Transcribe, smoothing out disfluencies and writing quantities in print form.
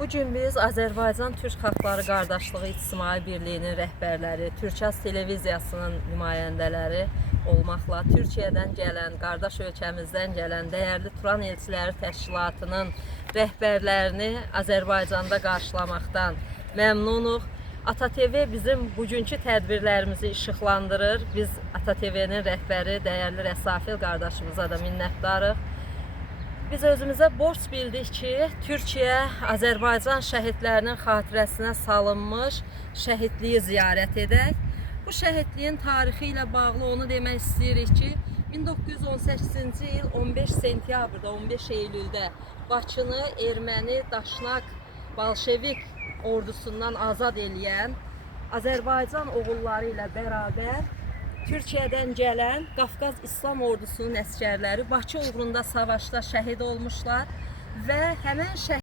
Bugün biz Azərbaycan Türk Xalqları Qardaşlığı İctimai Birliyinin rəhbərləri, Türkças televiziyasının nümayəndələri olmaqla Türkiyədən gələn, qardaş ölkəmizdən gələn dəyərli Turan Elçiləri Təşkilatının rəhbərlərini Azərbaycanda qarşılamaqdan məmnunuq. ATV bizim bugünkü tədbirlərimizi işıqlandırır. Biz ATV'nin rəhbəri, dəyərli Rəsafil qardaşımıza da minnətdarıq. Biz özümüzə borc bildik ki, Türkiyə Azərbaycan şəhidlərinin xatirəsinə salınmış şəhidliyi ziyarət edək. Bu şəhidliyin tarixi ilə bağlı onu demək istəyirik ki, 1918-ci il 15 sentyabrda, 15 Eylüldə Bakını erməni daşnaq Bolşevik ordusundan azad eləyən Azərbaycan oğulları ilə bərabər Türkiyədən gələn Qafqaz İslam ordusunun əsgərləri Bakı uğrunda savaşda şəhid olmuşlar və həmən